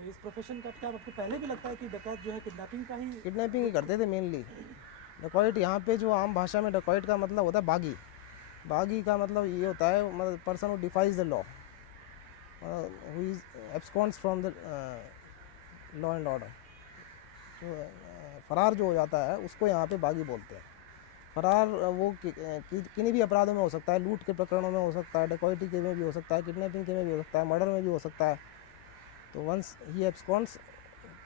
इस प्रोफेशन का क्या आपको पहले भी लगता है कि डकैत जो है किडनैपिंग ही करते थे मेनली। डकॉइट यहाँ पे जो आम भाषा में डकॉइट का मतलब होता है बागी। बागी का मतलब ये होता है, मतलब person who defies the law, who is absconds from the law and order. जो फरार जो हो जाता है उसको यहाँ पे बागी बोलते हैं। फरार वो किन्हीं भी अपराधों में हो सकता है, लूट के प्रकरणों में हो सकता है, डकॉइटी के में भी हो सकता है, किडनैपिंग के में भी हो सकता है, मर्डर में भी हो सकता है। तो once he absconds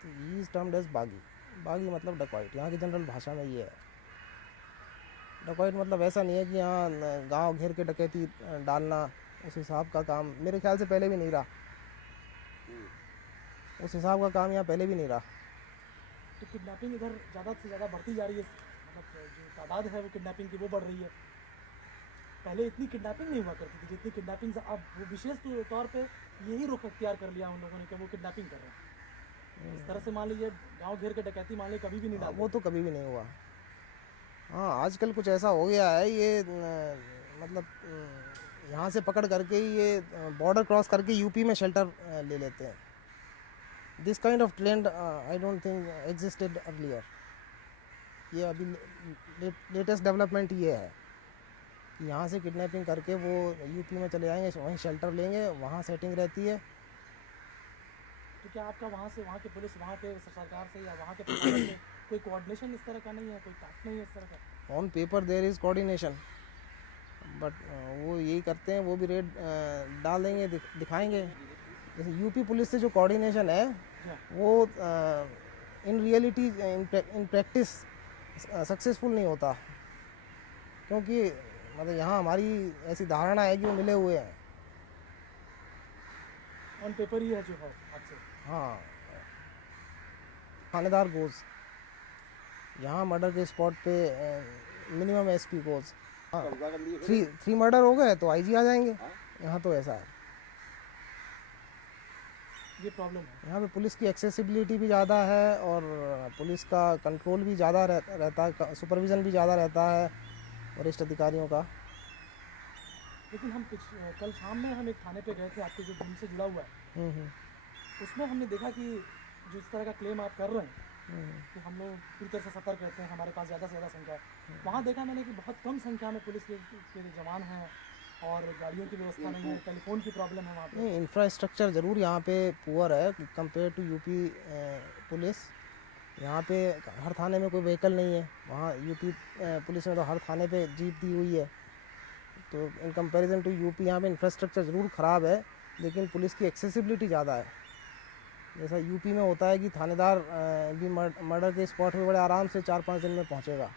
he is termed as बागी। बागी मतलब डकॉइट, यहाँ की जनरल भाषा में ये है। डकॉइट मतलब ऐसा नहीं है कि यहाँ गांव घेर के डकैती डालना, उस हिसाब का काम मेरे ख्याल से पहले भी नहीं रहा। उस हिसाब का काम यहाँ पहले भी नहीं रहा। तो किडनैपिंग इधर ज़्यादा से ज़्यादा बढ़ती जा रही है, मतलब जो तादाद है वो किडनैपिंग की वो बढ़ रही है। पहले इतनी किडनैपिंग नहीं हुआ करती थी जितनी किडनैपिंग अब वो विशेष तौर पे यही रुख अख्तियार कर लिया उन लोगों ने कि वो किडनैपिंग कर रहे हैं। इस तरह से मान लीजिए गांव घेर के डकैती मान लीजिए कभी भी नहीं डालते। वो तो कभी भी नहीं हुआ। हाँ, आजकल कुछ ऐसा हो गया है, ये मतलब यहाँ से पकड़ करके ही ये बॉर्डर क्रॉस करके यूपी में शेल्टर ले लेते हैं। This kind of trend I don't think existed earlier. ये अभी लेटेस्ट डेवलपमेंट ये है कि यहाँ से किडनैपिंग करके वो यूपी में चले जाएंगे, वहीं शेल्टर लेंगे, वहाँ सेटिंग रहती है। तो क्या आपका वहाँ से वहाँ के पुलिस वहाँ के सरकार से या वहाँ के प्रशासन से कोई कोऑर्डिनेशन इस तरह का नहीं है, कोई पैक्ट नहीं है इस तरह का? On paper there is coordination, but वो यही करते हैं, वो भी रेड डाल देंगे, दिखाएंगे। जैसे यूपी पुलिस से जो कोऑर्डिनेशन है वो in reality in practice successful नहीं होता, क्योंकि मतलब यहाँ हमारी ऐसी धारणा है कि वो मिले हुए हैं। ऑन पेपर ही है जो है आपसे। हाँ, थानेदार गोज, यहाँ मर्डर के स्पॉट पे मिनिमम एसपी गोज। हाँ, थ्री मर्डर हो गए तो आईजी आ जाएंगे। यहाँ तो ऐसा है, ये प्रॉब्लम है। यहाँ पे पुलिस की एक्सेसिबिलिटी भी ज़्यादा है और पुलिस का कंट्रोल भी ज़्यादा रहता है, सुपरविज़न भी ज़्यादा रहता है वरिष्ठ अधिकारियों का। लेकिन हम कल शाम में हम एक थाने पे गए थे आपके जो दिन से जुड़ा हुआ है, उसमें हमने देखा कि जिस तरह का क्लेम आप कर रहे हैं कि हम लोग पूरी तरह से सतर्क रहते हैं, हमारे पास ज़्यादा से ज़्यादा संख्या है, वहाँ देखा मैंने कि बहुत कम संख्या में पुलिस के जवान हैं और गाड़ियों की व्यवस्था नहीं है, टेलीफोन की प्रॉब्लम है वहाँ पे। नहीं, इंफ्रास्ट्रक्चर ज़रूर यहाँ पे पुअर है कंपेयर टू यूपी पुलिस। यहाँ पे हर थाने में कोई व्हीकल नहीं है, वहाँ यूपी पुलिस में तो हर थाने पे जीप दी हुई है। तो इन कंपैरिजन टू यूपी यहाँ पे इंफ्रास्ट्रक्चर ज़रूर ख़राब है, लेकिन पुलिस की एक्सेसिबिलिटी ज़्यादा है। जैसा यूपी में होता है कि थानेदार भी मर्डर के स्पॉट पे बड़े आराम से 4-5 दिन में पहुँचेगा,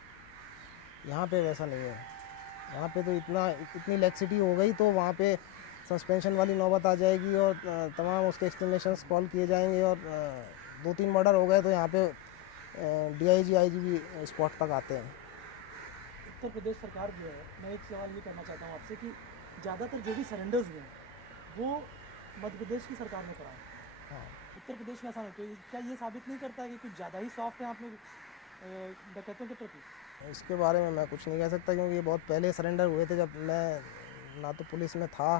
यहाँ पे वैसा नहीं है। यहाँ पे तो इतनी लैक्सिटी हो गई तो वहाँ पे सस्पेंशन वाली नौबत आ जाएगी और तमाम उसके एक्सप्लेनेशंस कॉल किए जाएंगे और 2-3 मर्डर हो गए तो यहाँ पे डीआईजी आईजी भी स्पॉट तक आते हैं। उत्तर प्रदेश सरकार जो है, मैं एक सवाल ये करना चाहता हूँ आपसे कि ज़्यादातर जो भी सरेंडर्स हुए हैं वो मध्य प्रदेश की सरकार ने कराए। हाँ, उत्तर प्रदेश में ऐसा नहीं, तो क्या ये साबित नहीं करता है कि कुछ ज़्यादा ही सॉफ्ट है आप लोग डकैतों के प्रति? इसके बारे में मैं कुछ नहीं कह सकता, क्योंकि ये बहुत पहले सरेंडर हुए थे, जब मैं ना तो पुलिस में था,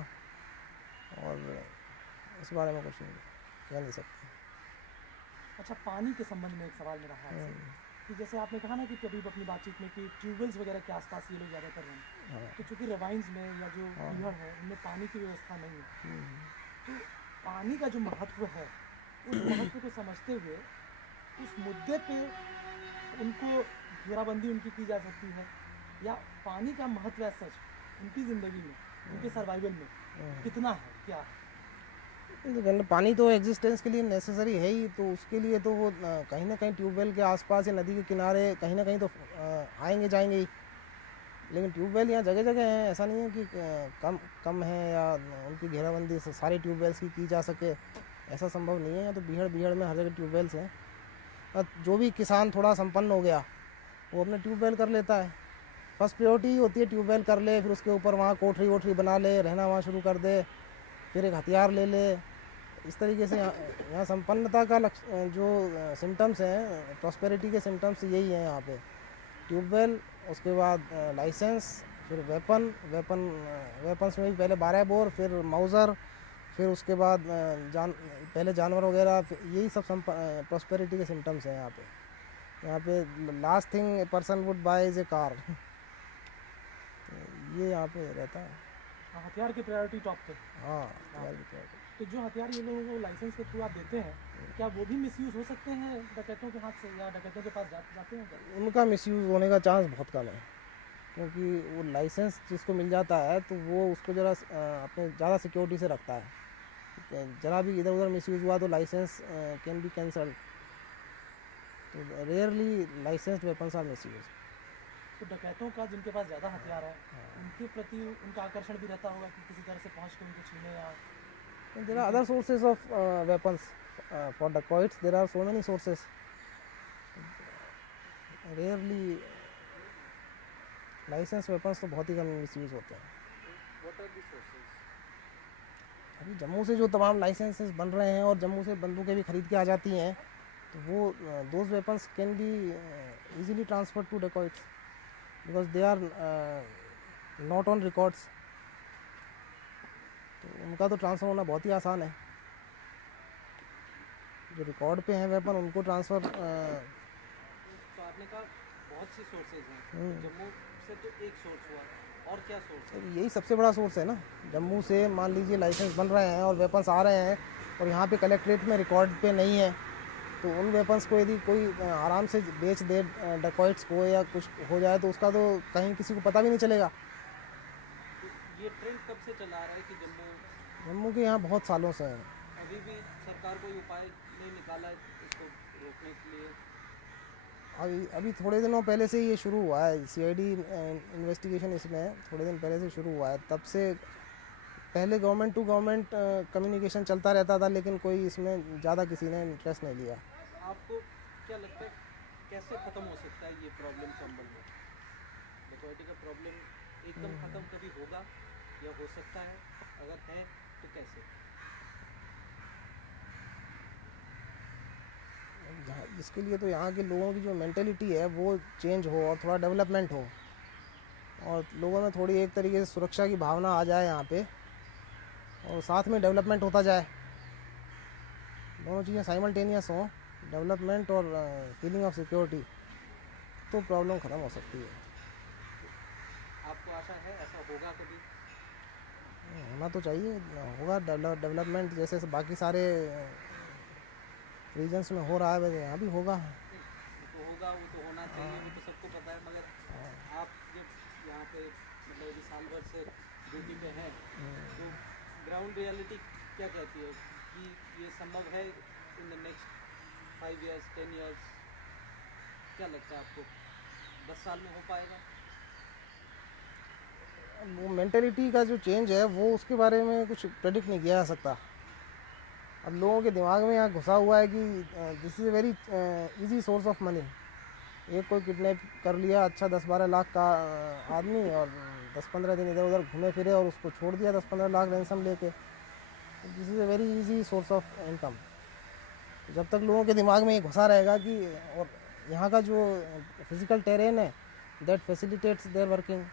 और इस बारे में कुछ नहीं कह नहीं सकता। अच्छा, पानी के संबंध में एक सवाल मेरा है आपसे कि जैसे आपने कहा ना कि कभी अपनी बातचीत में कि ट्यूबवेल्स वगैरह के आसपास ये लोग ज़्यादा कर रहे हैं, तो चूँकि रवाइंस में या जो बिहार है उनमें पानी की व्यवस्था नहीं है, तो पानी का जो महत्व है उस महत्व को समझते हुए उस मुद्दे पे उनको घेराबंदी उनकी की जा सकती है, या पानी का महत्व है सच उनकी ज़िंदगी में, उनके सर्वाइवल में कितना है, क्या है? पानी तो एग्जिस्टेंस के लिए नेसेसरी है ही, तो उसके लिए तो वो कहीं ना कहीं ट्यूबवेल के आसपास या नदी के किनारे कहीं ना कहीं तो आएंगे जाएंगे ही। लेकिन ट्यूबवेल यहाँ जगह जगह हैं, ऐसा नहीं है कि कम है या उनकी घेराबंदी से सारे ट्यूबवेल्स की जा सके, ऐसा संभव नहीं है। यहाँ तो बीहड़ बीहड़ में हर जगह ट्यूबवेल्स हैं। जो भी किसान थोड़ा संपन्न हो गया वो अपने ट्यूबवेल कर लेता है। फर्स्ट प्रायोरिटी होती है ट्यूबवेल कर ले, फिर उसके ऊपर वहाँ कोठरी वोठरी बना ले, रहना वहाँ शुरू कर दे, फिर एक हथियार ले ले। इस तरीके से यहाँ संपन्नता का जो सिम्टम्स हैं, प्रॉस्पेरिटी के सिम्टम्स यही हैं यहाँ पे। ट्यूबवेल, उसके बाद लाइसेंस, फिर वेपन्स में भी पहले 12 बोर, फिर माउज़र, फिर उसके बाद पहले जानवर वगैरह, यही सब प्रॉस्पेरिटी के सिम्टम्स हैं यहाँ पे last thing a person would buy is a car. ये यहाँ पे रहता है। हाँ, हथियार की प्रायोरिटी टॉप पे। हाँ, हथियार की प्रायोरिटी। तो जो हथियार ये लोगों को लाइसेंस के थ्रू आप देते हैं, क्या वो भी मिसयूज़ हो सकते हैं डकैतों के हाथ से, या डकैतों के पास जाते हैं क्या? उनका मिसयूज़ होने का चांस बहुत कम है, क्योंकि वो लाइसेंस जिसको मिल जाता है तो वो उसको ज़रा अपने ज़्यादा सिक्योरिटी से रखता है। ज़रा भी इधर उधर मिसयूज़ हुआ तो लाइसेंस कैन बी कैंसल्ड। तो rarely licensed weapons are misuse. तो डकैतों का जिनके पास ज़्यादा हथियार है, उनके प्रति उनका आकर्षण भी रहता होगा कि किसी तरह से पहुँच के उनको छीने, या there are other sources of weapons for dacoits, there are so many sources. Rarely license weapons तो बहुत ही कम मिसयूज होते हैं। What are the sources? अभी जम्मू से जो तमाम लाइसेंसेस बन रहे हैं और जम्मू से बंदूकें भी खरीद के आ जाती हैं, तो वो those weapons can be easily transferred to dacoits because they are not on records. तो उनका तो ट्रांसफ़र होना बहुत ही आसान है। जो रिकॉर्ड पे हैं वेपन उनको ट्रांसफ़र तो आपने कहा बहुत सी सोर्सेज हैं, जम्मू से तो एक सोर्स हुआ, और क्या सोर्स है? यही सबसे बड़ा सोर्स है ना। जम्मू से मान लीजिए लाइसेंस बन रहे हैं और वेपन्स आ रहे हैं और यहाँ पे कलेक्ट्रेट में रिकॉर्ड पे नहीं है, तो उन वेपन्स को यदि कोई आराम से बेच दे dacoits को या कुछ हो जाए तो उसका तो कहीं किसी को पता भी नहीं चलेगा। तो ये ट्रेंड कब से चला आ रहा है कि जम्मू के यहाँ बहुत सालों से हैं। अभी भी सरकार कोई उपाय नहीं निकाला है इसको रोकने के लिए? अभी थोड़े दिनों पहले से ये शुरू हुआ है, CID इन्वेस्टिगेशन इसमें थोड़े दिन पहले से शुरू हुआ है। तब से पहले गवर्नमेंट टू गवर्नमेंट कम्युनिकेशन चलता रहता था, लेकिन कोई इसमें ज़्यादा किसी ने इंटरेस्ट नहीं लिया। आपको क्या लगता है कैसे ख़त्म हो सकता है ये प्रॉब्लम संभल में? डकैती का प्रॉब्लम एकदम ख़त्म कभी होगा या हो सकता है? अगर है तो कैसे? इसके लिए तो यहाँ के लोगों की जो मेंटेलिटी है वो चेंज हो और थोड़ा डेवलपमेंट हो, और लोगों में थोड़ी एक तरीके से सुरक्षा की भावना आ जाए यहाँ पे, और साथ में डेवलपमेंट होता जाए। दोनों चीज़ें साइमल्टेनियस हों, डेवलपमेंट और फीलिंग ऑफ सिक्योरिटी, तो प्रॉब्लम ख़त्म हो सकती है। आपको आशा है ऐसा होगा कभी? होना तो चाहिए, होगा डेवलपमेंट जैसे बाकी सारे रीजन्स में हो रहा है वैसे यहाँ भी होगा। तो होगा, वो तो होना चाहिए, वो तो सबको पता है। मगर आप जब यहाँ पे मतलब अभी साल भर से ड्यूटी पे हैं, तो ग्राउंड रियलिटी क्या कहती है कि ये संभव है in the next 5 years 10 years? क्या लगता है आपको 10 साल में हो पाएगा? वो मेंटेलिटी का जो चेंज है वो उसके बारे में कुछ प्रेडिक्ट नहीं किया जा सकता। अब लोगों के दिमाग में यहाँ घुसा हुआ है कि this is a very easy source of money. एक कोई किडनैप कर लिया, अच्छा 10-12 लाख का आदमी, और 10-15 दिन इधर उधर घूमे फिरे और उसको छोड़ दिया 10-15 लाख रैंसम लेके। This is a very easy source of income. जब तक लोगों के दिमाग में ये घुसा रहेगा कि, और यहाँ का जो फिज़िकल टेरेन है दैट फैसिलिटेट्स देयर वर्किंग,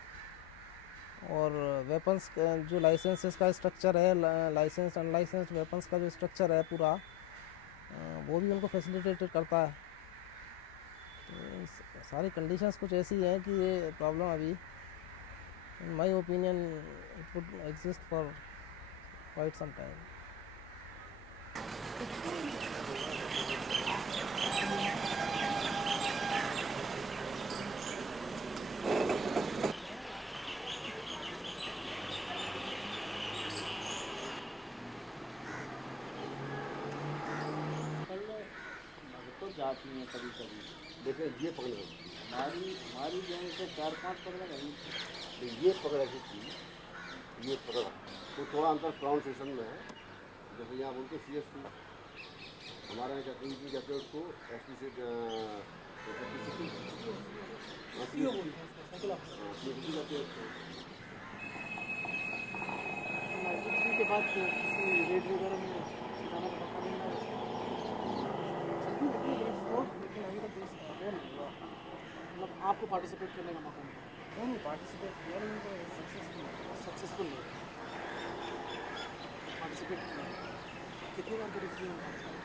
और वेपन्स जो लाइसेंसेस का स्ट्रक्चर है, लाइसेंस अनलाइसेंस्ड वेपन्स का जो स्ट्रक्चर है पूरा, वो भी उनको फैसिलिटेट करता है। तो सारी कंडीशंस कुछ ऐसी हैं कि ये प्रॉब्लम अभी in my opinion it would exist for quite some time. जाती हैं कभी कभी। देखिए ये पकड़ हमारी जो है इसे 4-5 पकड़ गई। तो ये पकड़ ऐसी थी, ये पकड़ तो थोड़ा अंतर प्रोनाउंसिएशन में है। जैसे यहाँ बोलते CSP, हमारे यहाँ कहते हैं कहते हैं उसको SP से के बाद किसी रेड वगैरह में जाना का मौका नहीं मिला, लेकिन अभी तक मतलब आपको पार्टिसिपेट करने का मौका नहीं मिला। पार्टिसिपेट किया नहीं तो सक्सेसफुल नहीं। पार्टिसिपेट किया, कितनी बार करीब किया?